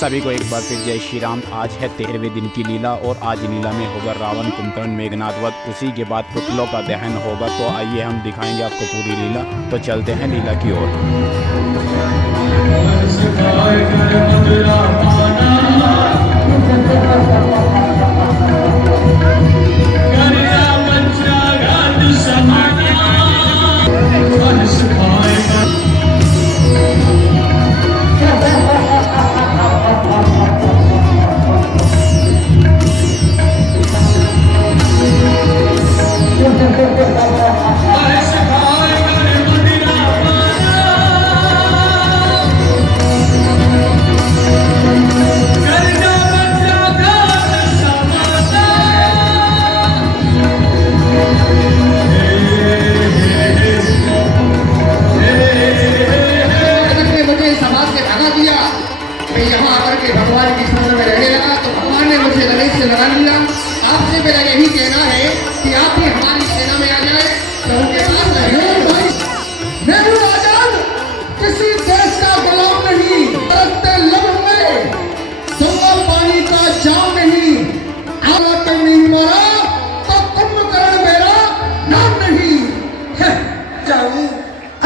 सभी को एक बार फिर जय श्री राम। आज है 13वें दिन की लीला और आज लीला में होगा रावण कुंभकर्ण मेघनाद वध। उसी के बाद पुतलों का दहन होगा। तो आइए हम दिखाएंगे आपको पूरी लीला। तो चलते हैं लीला की ओर। यहाँ आकर के भगवान की शरण में रहने लगा तो भगवान ने मुझे लड़ाई से लड़ा लिया। आपसे मेरा यही कहना है कि आप भी हमारी सेना में आ जाए। प्रभु के पास मैं हूँ आजाद, किसी देश का गुलाम नहीं। तरसते लब में गंगा पानी का जाम नहीं। आगे नहीं मारा तो कुंभकर्ण मेरा नाम नहीं। जाऊं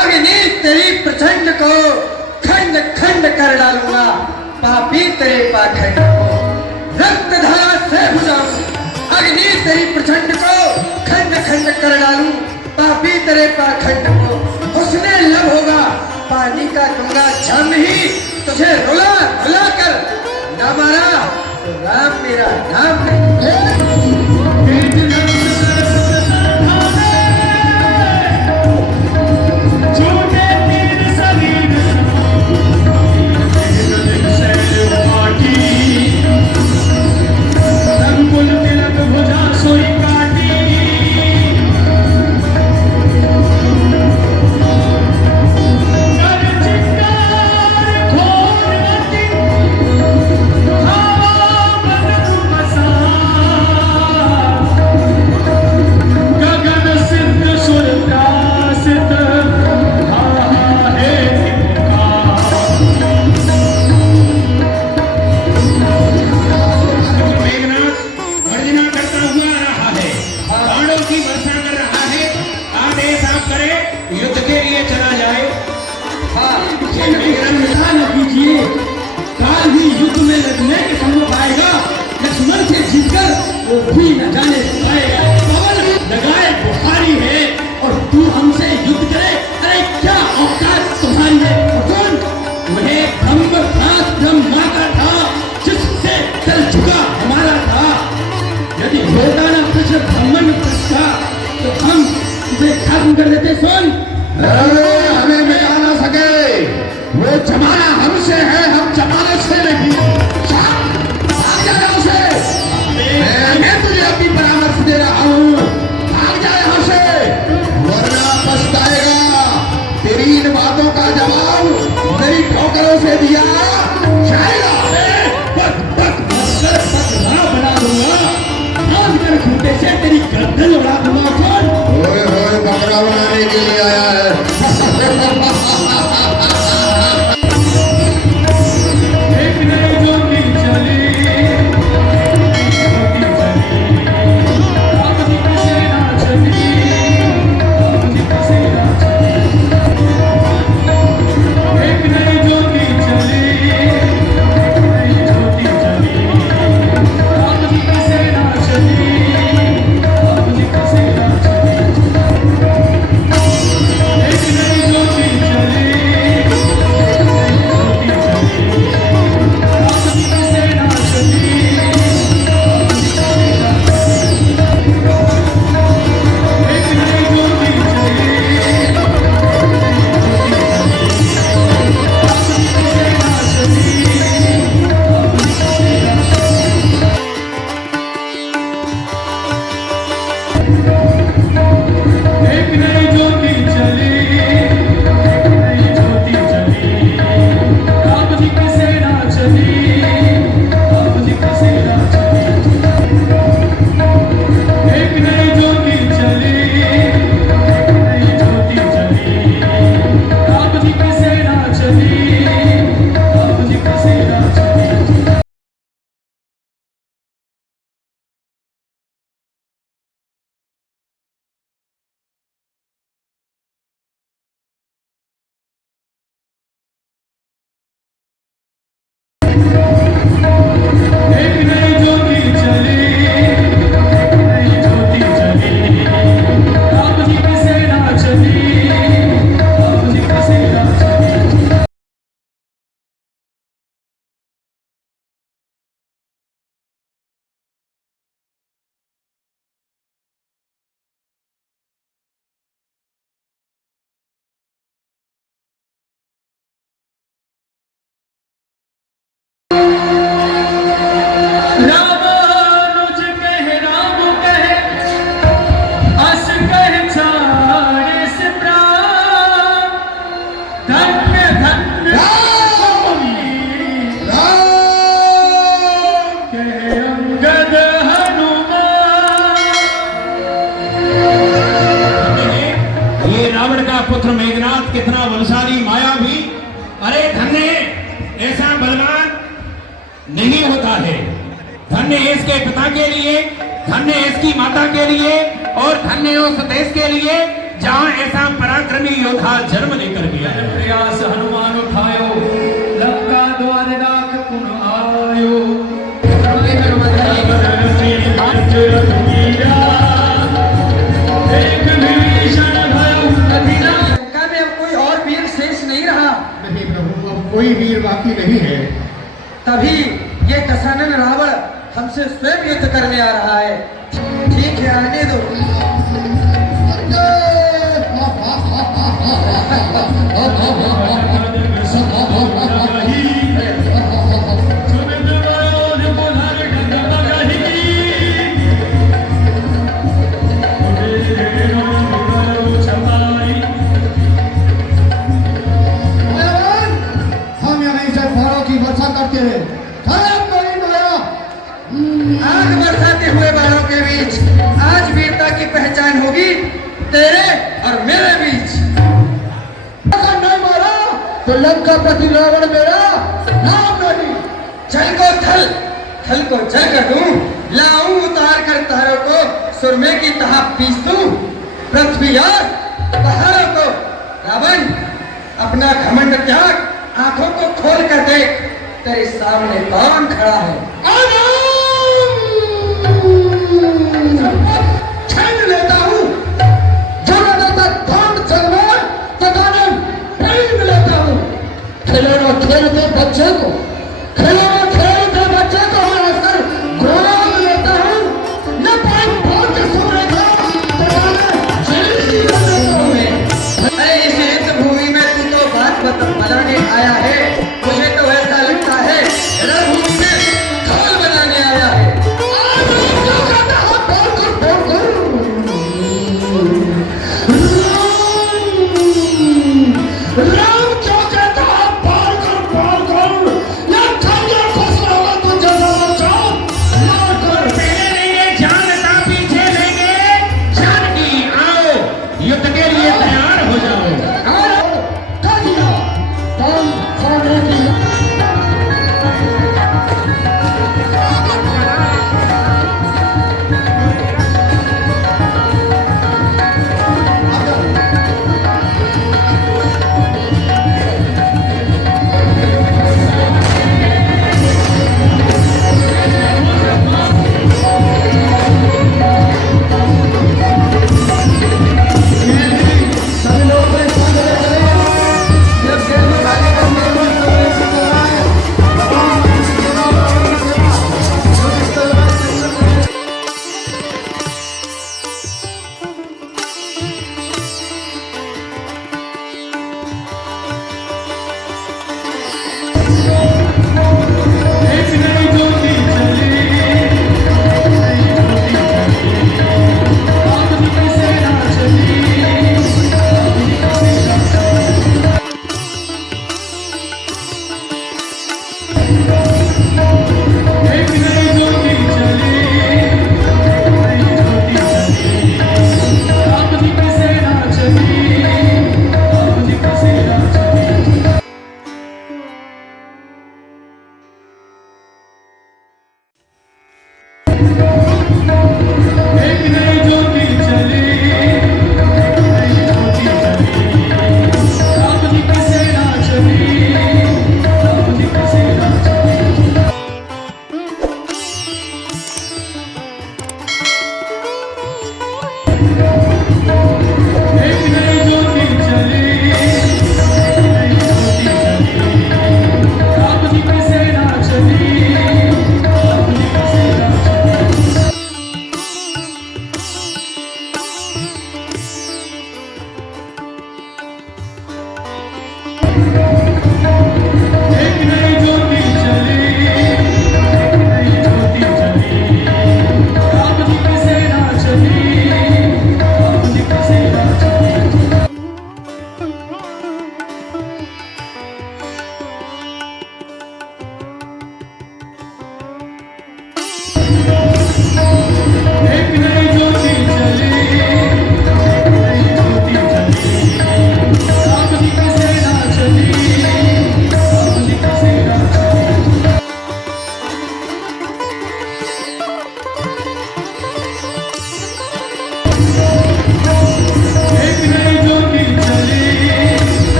आगे नहीं तेरी प्रचंड को खंड खंड कर डालूंगा। पापी तेरे पाखंड को रक्त धारा से बुझाऊं। अग्नि तेरी प्रचंड को खंड खंड कर डालूं। पापी तेरे पाखंड को उसने लब होगा पानी का दूंगा जम ही। तुझे रुला रुला कर न मारा तो राम मेरा नाम नहीं। काल भी युद्ध में लड़ने के संभव आएगा। लक्ष्मण से जीतकर वो भी न जाने पाएगा। पवन लगाए बुखारी है और तू हमसे युद्ध करे। अरे क्या औकात तुम्हारी है। कौन वह ब्रह्माता था जिससे चल चुका हमारा था। यदि होता ना कुछ ब्राह्मण का तो हम इसे खत्म कर देते। सुन हमें मिला ना सके। वो जमाना हमसे है, हम जमाने से नहीं। भाग जा यहाँ से। मैं तुझे अपनी परामर्श दे रहा हूँ। भाग जा यहाँ से वरना पछताएगा। तेरी इन बातों का जवाब मेरी ठोकरों से दिया जाएगा। बना दूंगा कर खूंटे से तेरी गर्दन उड़ा दूंगा। कौन बकरा बनाने के लिए आया है। चली धन्य धन्य राम राम के अंगद हनुमान। ये रावण का पुत्र मेघनाथ कितना बलशाली मायावी, अरे धन्य ऐसा बलवान नहीं होता है। धन्य इसके पिता के लिए, धन्य इसकी माता के लिए और धन्य उस देश के लिए जहां ऐसा पराक्रमी योद्धा जन्म लेकर गया है। प्रयास हनुमान उठायो, लंका द्वार राख पुन आयो। एक विभीषण भयो अधीरा। लंका में अब कोई और वीर शेष नहीं रहा। नहीं प्रभु, अब कोई वीर बाकी नहीं है। तभी ये दशानन रावण हमसे स्वयं युद्ध करने आ रहा है। ठीक है, आने दो। हम यहाँ से फलों की वर्षा करते हैं। आग बरसाते हुए बालों के बीच आज वीरता की पहचान होगी तेरे और मेरे बीच। अगर नहीं मारा तो लंका प्रति रावण मेरा नाम नहीं। जल को थल, थल को जल कर दूं, लाऊं उतार कर तारों को सुरमे की तहा पीस दूं। पृथ्वी और पहाड़ों को रावण अपना घमंड त्याग, आंखों को खोल कर देख, तेरे सामने कौन खड़ा है। छीन लेता हूँ खिलौना खेलते बच्चे को, खिलौना खेलते बच्चे को आकर गोद लेता हूँ। न पाई बहुत सो रहा अरे इस युद्ध भूमि में तू तो बात बनाने आया है, मुझे तो ऐसा लगता है रणभूमि में ढोल बनाने आया है। राम क्यों कहता है पार कर या खाइए खुश रहो तो जगा जाओ मार कर। पहले लेंगे जानता पीछे लेंगे जानकी, आओ युद्ध के लिए तैयार हो जाओ। कर दिया कौन कौन है कि राम जी की सेना चली, राम जी की सेना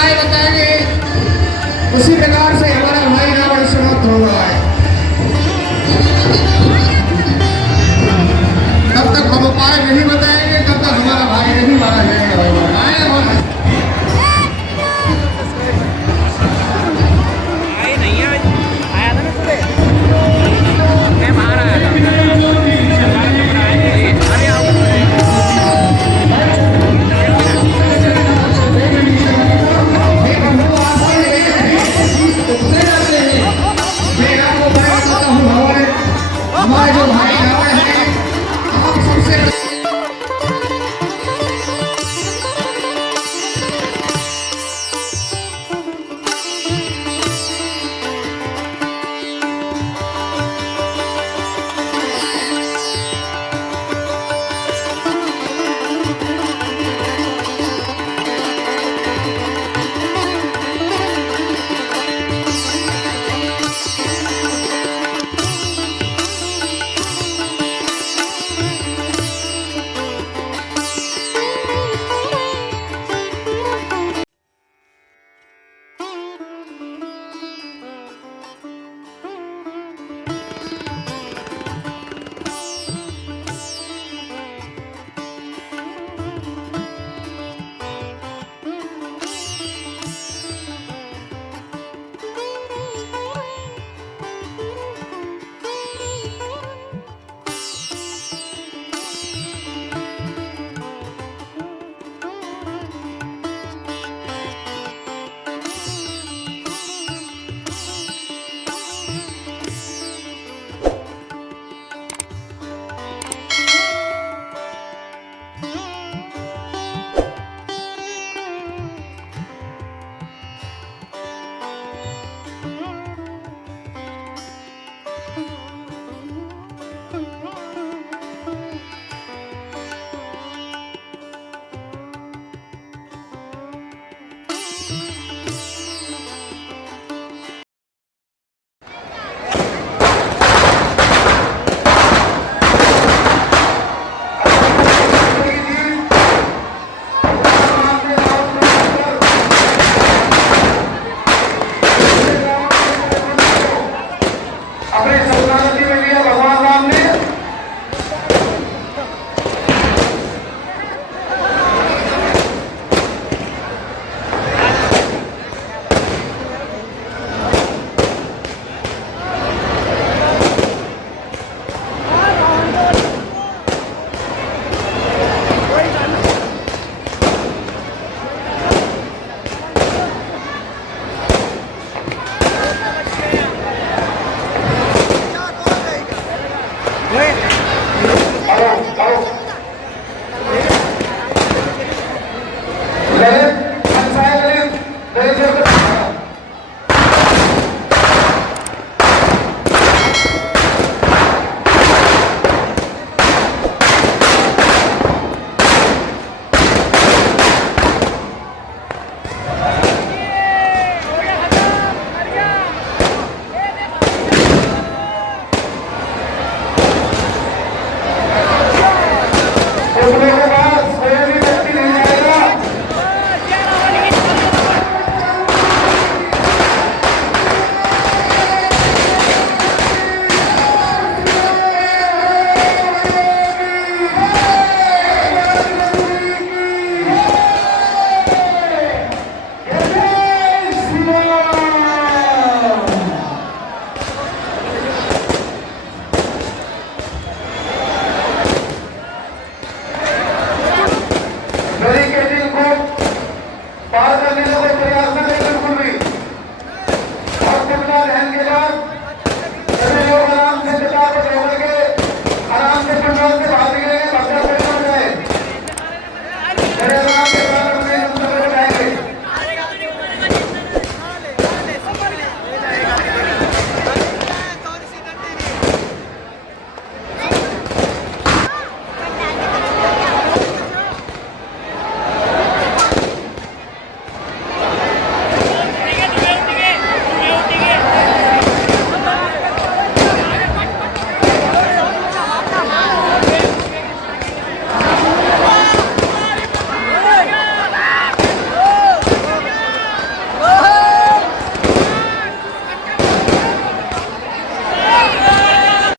उपाय बताएंगे उसी प्रकार से हमारा भाई रावण समाप्त हो रहा है। तब तक हम उपाय नहीं बताएंगे।